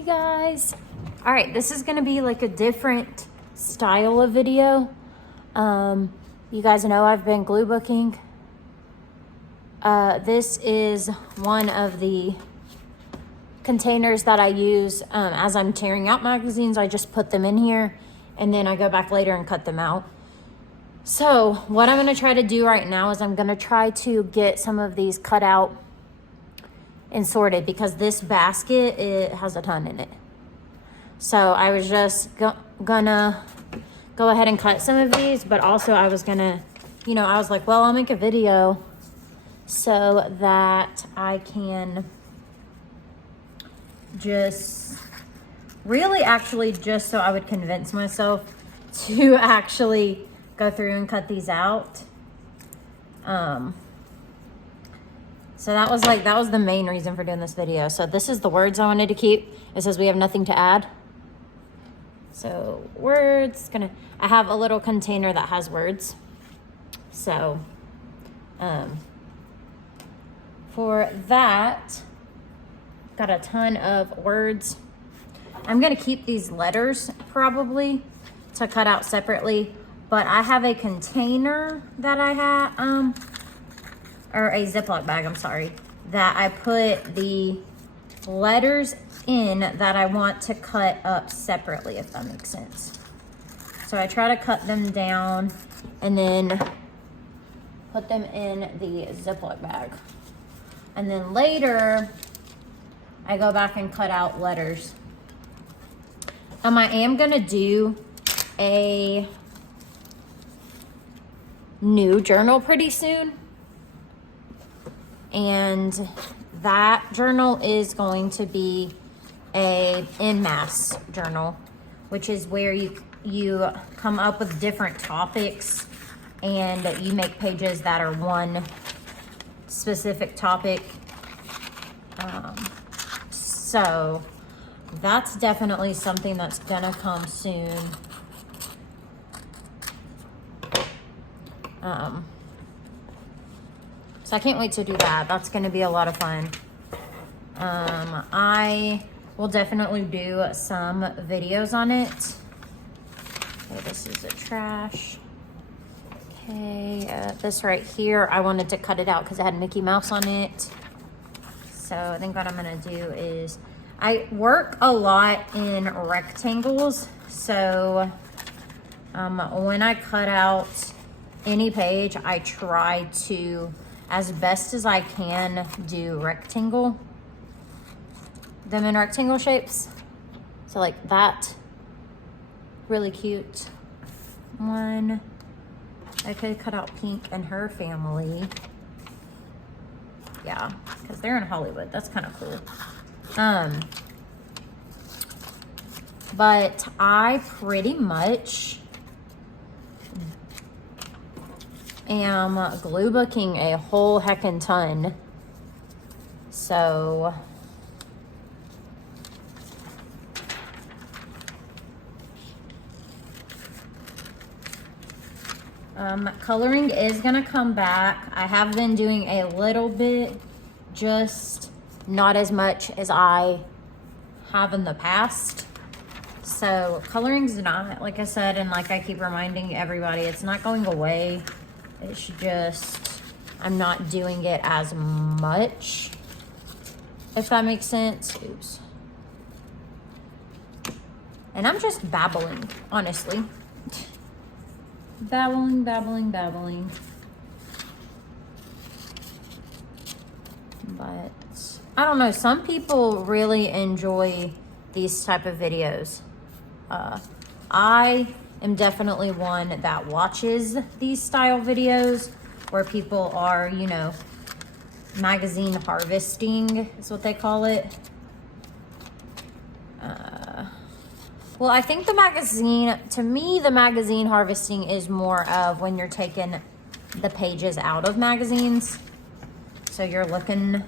Hey guys. All right, this is gonna be like a different style of video. You guys know I've been glue booking. This is one of the containers that I use as I'm tearing out magazines. I just put them in here and then I go back later and cut them out. So what I'm gonna try to do right now is I'm gonna try to get some of these cut out and sorted, because this basket, it has a ton in it. So I was just gonna go ahead and cut some of these, but also I was gonna, I was like, well, I'll make a video so that I can just really actually just so I would convince myself to actually go through and cut these out. So that was the main reason for doing this video. So this is the words I wanted to keep. It says we have nothing to add. So words, I have a little container that has words. So for that, got a ton of words. I'm gonna keep these letters probably to cut out separately, but I have a container that I have, or a Ziploc bag, I'm sorry, that I put the letters in that I want to cut up separately, if that makes sense. So I try to cut them down and then put them in the Ziploc bag. And then later, I go back and cut out letters. I am gonna do a new journal pretty soon. And that journal is going to be a en masse journal, which is where you come up with different topics and you make pages that are one specific topic. So that's definitely something that's gonna come soon. So I can't wait to do that. That's going to be a lot of fun. I will definitely do some videos on it. Okay, this is the trash. Okay, this right here, I wanted to cut it out because it had Mickey Mouse on it. So I think what I'm going to do is, I work a lot in rectangles. So when I cut out any page, I try to, as best as I can, do them in rectangle shapes. So like that, really cute one. I could cut out Pink and her family. Yeah, because they're in Hollywood. That's kind of cool. But I pretty much am glue booking a whole heckin' ton. So coloring is gonna come back. I have been doing a little bit, just not as much as I have in the past. So coloring's not, like I said, and like I keep reminding everybody, it's not going away. It's just, I'm not doing it as much, if that makes sense. Oops. And I'm just babbling, honestly. Babbling. But I don't know, some people really enjoy these type of videos. I am definitely one that watches these style videos where people are, magazine harvesting is what they call it. Well, I think the magazine harvesting is more of when you're taking the pages out of magazines. So you're looking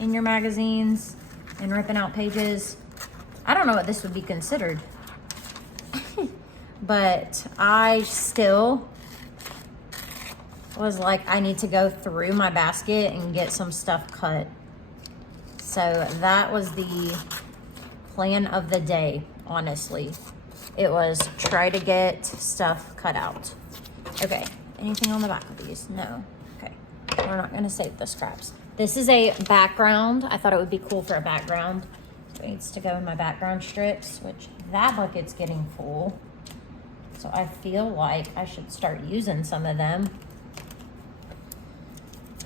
in your magazines and ripping out pages. I don't know what this would be considered. But I still was like, I need to go through my basket and get some stuff cut. So that was the plan of the day, honestly. It was try to get stuff cut out. Okay, anything on the back of these? No. Okay, we're not gonna save the scraps. This is a background. I thought it would be cool for a background. So it needs to go in my background strips, which that bucket's getting full. So I feel like I should start using some of them.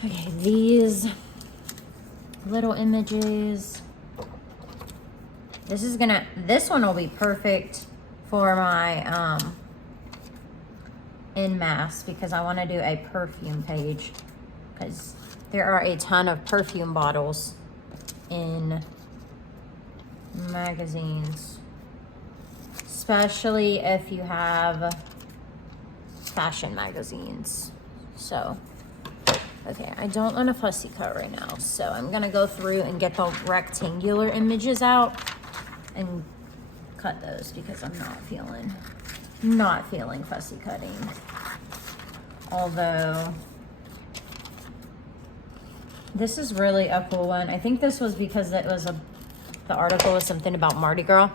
Okay, these little images. This one will be perfect for my en masse because I want to do a perfume page because there are a ton of perfume bottles in magazines, especially if you have fashion magazines. So, okay, I don't want a fussy cut right now, so I'm gonna go through and get the rectangular images out and cut those because I'm not feeling fussy cutting. Although this is really a cool one. I think this was because the article was something about Mardi Gras.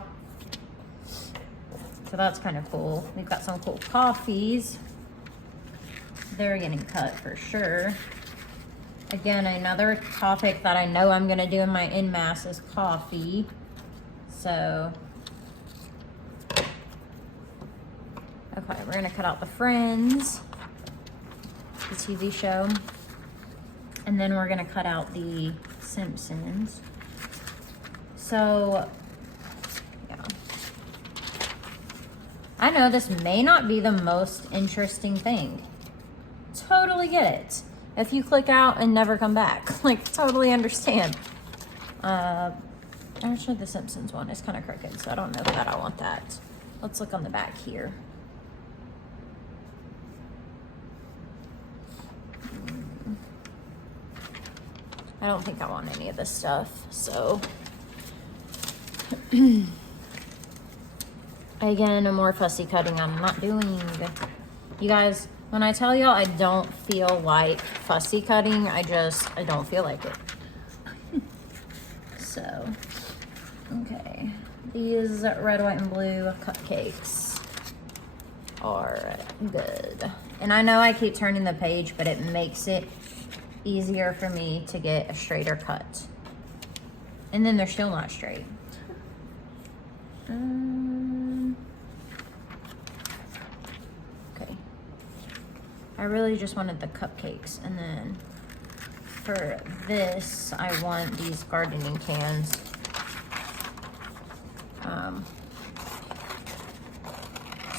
So that's kind of cool. We've got some cool coffees. They're getting cut for sure. Again, another topic that I know I'm gonna do in my en masse is coffee. So, okay, we're gonna cut out the Friends, the TV show, and then we're gonna cut out the Simpsons. So, yeah. I know this may not be the most interesting thing. Totally get it. If you click out and never come back, like, totally understand. Actually, the Simpsons one is kind of crooked, so I don't know that I want that. Let's look on the back here. I don't think I want any of this stuff, so. Again, a more fussy cutting I'm not doing. You guys, when I tell y'all I don't feel like fussy cutting, I don't feel like it. So, okay. These red, white, and blue cupcakes are good. And I know I keep turning the page, but it makes it easier for me to get a straighter cut. And then they're still not straight. Okay. I really just wanted the cupcakes, and then for this, I want these gardening cans.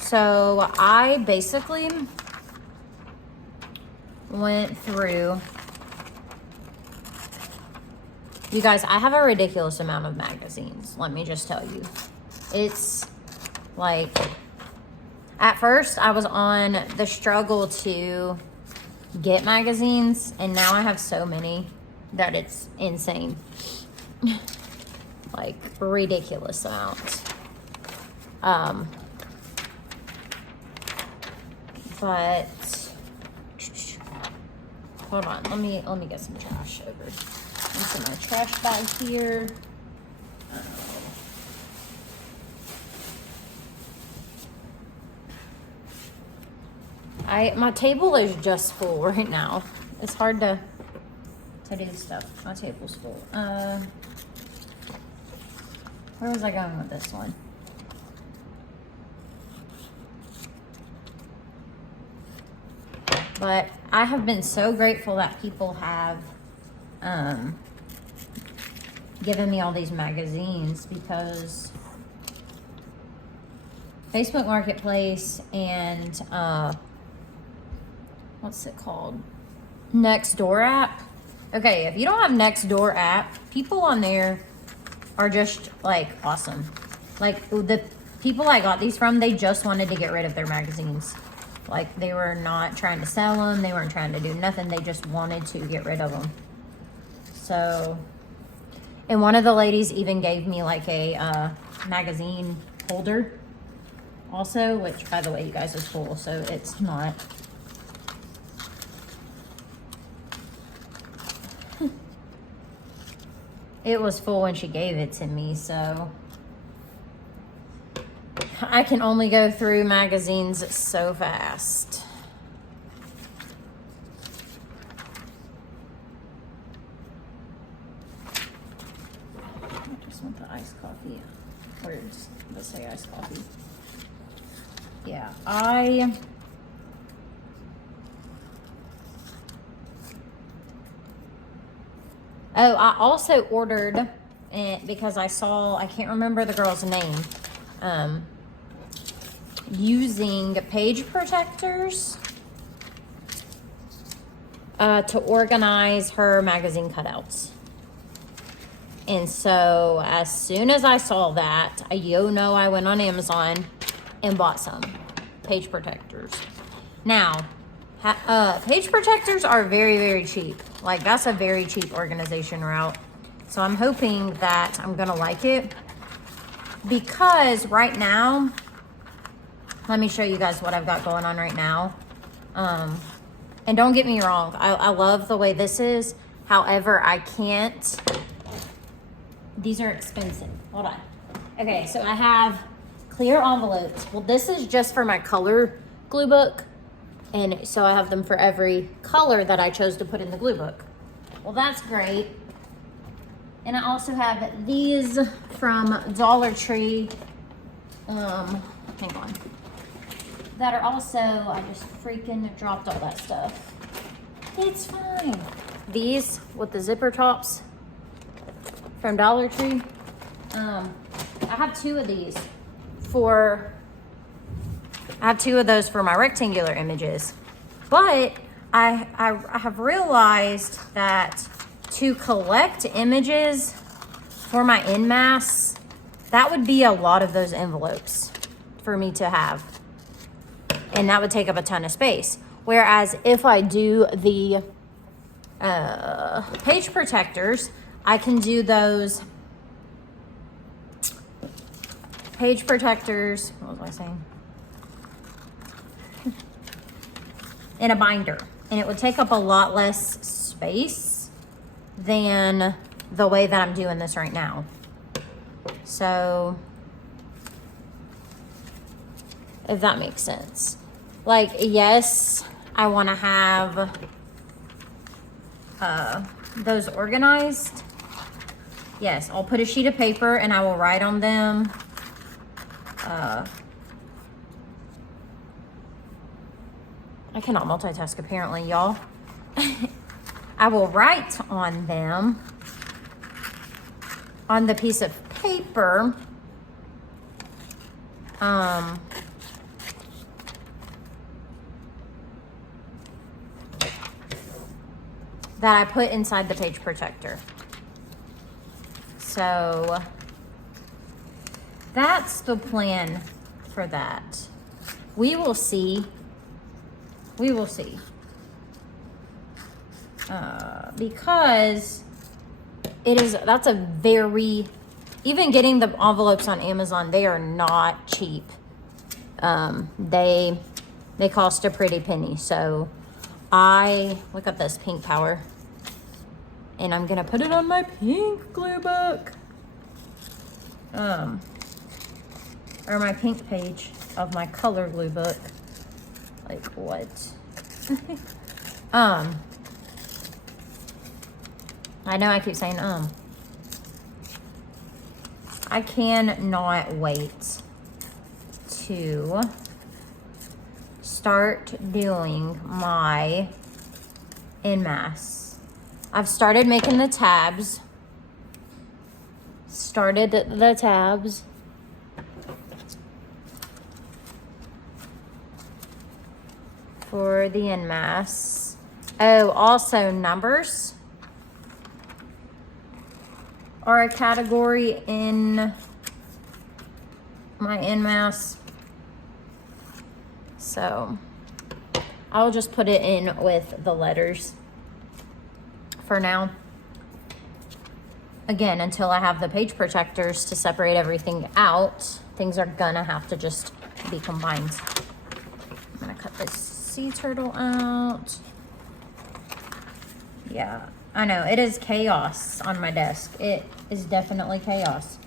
So I basically went through, you guys, I have a ridiculous amount of magazines, let me just tell you. It's like, at first I was on the struggle to get magazines, and now I have so many that it's insane. Like, ridiculous amount. But hold on, let me get some trash over into my trash bag here. My table is just full right now. It's hard to do stuff. My table's full. Where was I going with this one? But I have been so grateful that people have given me all these magazines, because Facebook Marketplace and what's it called? Nextdoor app. Okay, if you don't have Nextdoor app, people on there are just like awesome. Like, the people I got these from, they just wanted to get rid of their magazines. Like, they were not trying to sell them. They weren't trying to do nothing. They just wanted to get rid of them. So, and one of the ladies even gave me like a magazine holder also, which, by the way, you guys, is full, so it's not. It was full when she gave it to me, so I can only go through magazines so fast. I just want the iced coffee. Where's the say iced coffee? Yeah, I also ordered it because I saw, I can't remember the girl's name, using page protectors to organize her magazine cutouts. And so as soon as I saw that, I went on Amazon and bought some page protectors. Now, page protectors are very, very cheap. Like, that's a very cheap organization route. So I'm hoping that I'm gonna like it, because right now, let me show you guys what I've got going on right now. And don't get me wrong, I love the way this is. However, I can't, these are expensive. Hold on. Okay, so I have clear envelopes. Well, this is just for my color glue book. And so I have them for every color that I chose to put in the glue book. Well, that's great. And I also have these from Dollar Tree. Hang on. That are also, I just freaking dropped all that stuff. It's fine. These with the zipper tops from Dollar Tree. I have two of these I have two of those for my rectangular images, but I have realized that to collect images for my en masse, that would be a lot of those envelopes for me to have, and that would take up a ton of space. Whereas if I do the page protectors, I can do those page protectors, what was I saying? In a binder, and it would take up a lot less space than the way that I'm doing this right now. So if that makes sense. Like, yes, I want to have those organized. Yes, I'll put a sheet of paper and I will write on them I cannot multitask apparently, y'all. I will write on them on the piece of paper that I put inside the page protector. So that's the plan for that. We will see. We will see. Because that's a very, even getting the envelopes on Amazon, they are not cheap. They cost a pretty penny. So look at this pink power. And I'm gonna put it on my pink glue book. Or my pink page of my color glue book. Like what? I know I keep saying I cannot wait to start doing my en masse. I've started making the tabs. For the en masse. Oh, also numbers are a category in my en masse. So I'll just put it in with the letters for now. Again, until I have the page protectors to separate everything out, things are gonna have to just be combined. I'm gonna cut this sea turtle out. Yeah, I know, it is chaos on my desk. It is definitely chaos.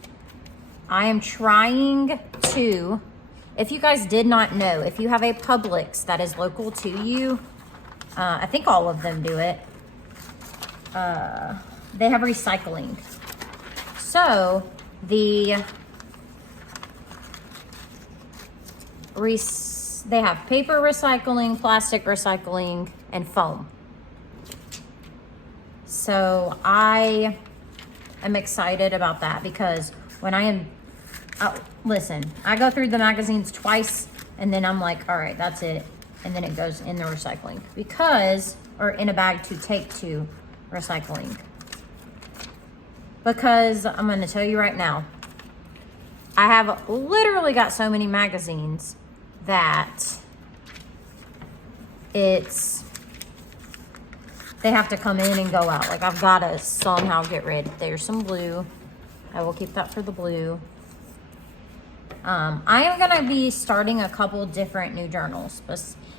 I am trying to if you guys did not know, if you have a Publix that is local to you, I think all of them do it. They have recycling. So they have paper recycling, plastic recycling, and foam. So I am excited about that because when listen, I go through the magazines twice and then I'm like, all right, that's it. And then it goes in the recycling or in a bag to take to recycling. Because I'm going to tell you right now, I have literally got so many magazines that they have to come in and go out. Like, I've got to somehow get rid. There's some blue. I will keep that for the blue. I am going to be starting a couple different new journals.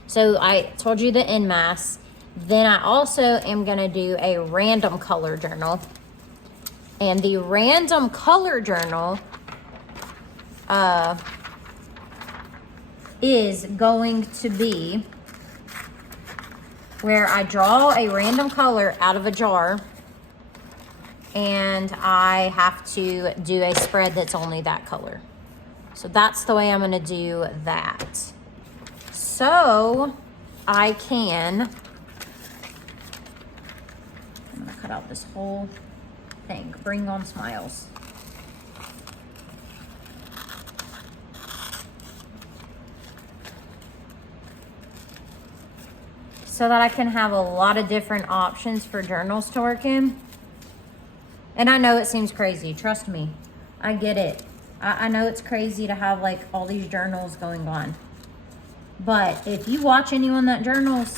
So I told you the en masse. Then I also am going to do a random color journal. And the random color journal is going to be where I draw a random color out of a jar and I have to do a spread that's only that color. So that's the way I'm going to do that. So I'm going to cut out this whole thing. Bring on smiles. So that I can have a lot of different options for journals to work in. And I know it seems crazy. Trust me. I get it. I know it's crazy to have like all these journals going on. But if you watch anyone that journals,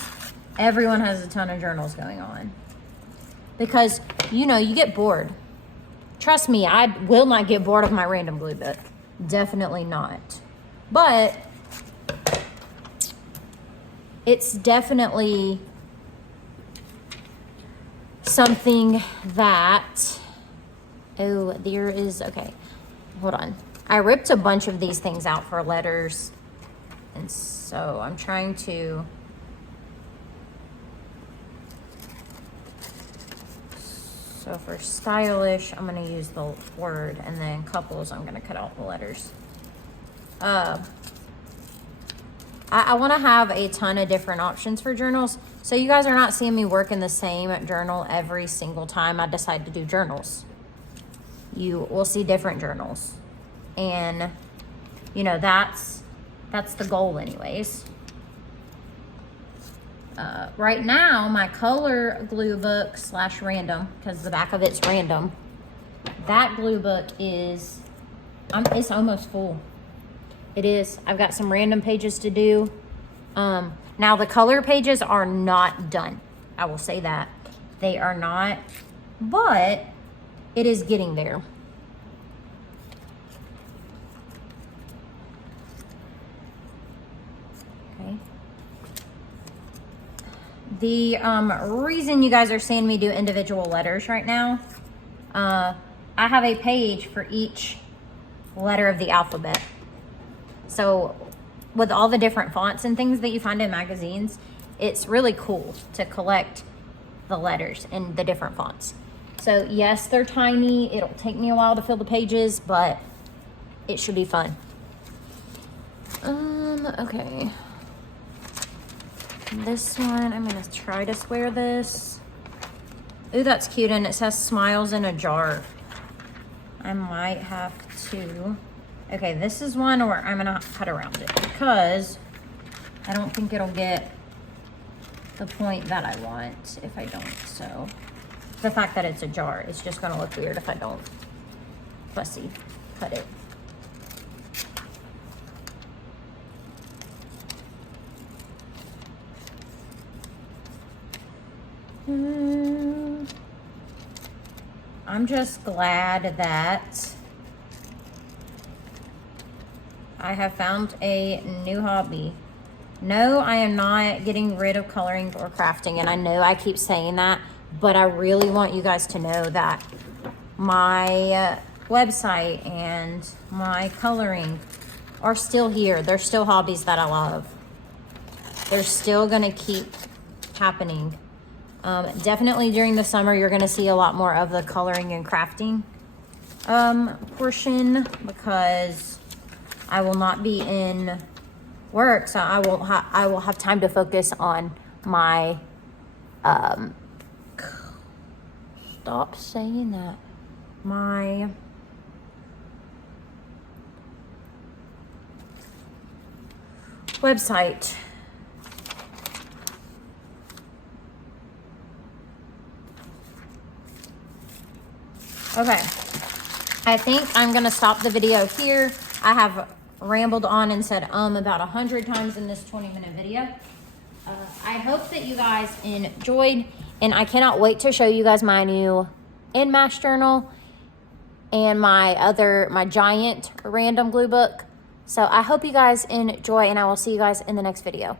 everyone has a ton of journals going on. Because, you get bored. Trust me, I will not get bored of my random glue book. Definitely not. But it's definitely something that, okay, hold on. I ripped a bunch of these things out for letters. And so I'm trying to, so for stylish, I'm going to use the word, and then couples, I'm going to cut out the letters. I want to have a ton of different options for journals. So you guys are not seeing me work in the same journal every single time I decide to do journals. You will see different journals. And, that's the goal anyways. Right now, my color glue book / random, because the back of it's random, that glue book it's almost full. It is. I've got some random pages to do. Now the color pages are not done. I will say that. They are not, but it is getting there. Okay. The reason you guys are seeing me do individual letters right now, I have a page for each letter of the alphabet. So with all the different fonts and things that you find in magazines, it's really cool to collect the letters in the different fonts. So yes, they're tiny. It'll take me a while to fill the pages, but it should be fun. Okay. This one, I'm gonna try to square this. Ooh, that's cute, and it says smiles in a jar. I might have to. Okay, this is one where I'm gonna cut around it because I don't think it'll get the point that I want if I don't. So the fact that it's a jar, it's just gonna look weird if I don't fussy cut it. I'm just glad that I have found a new hobby. No, I am not getting rid of coloring or crafting, and I know I keep saying that, but I really want you guys to know that my website and my coloring are still here. They're still hobbies that I love. They're still gonna keep happening. Definitely during the summer, you're gonna see a lot more of the coloring and crafting portion, because I will not be in work, so I will have time to focus on my stop saying that, my website. Okay, I think I'm gonna stop the video here. I have rambled on and said about 100 times in this 20-minute video. I hope that you guys enjoyed, and I cannot wait to show you guys my new in-mash journal and my giant random glue book. So I hope you guys enjoy, and I will see you guys in the next video.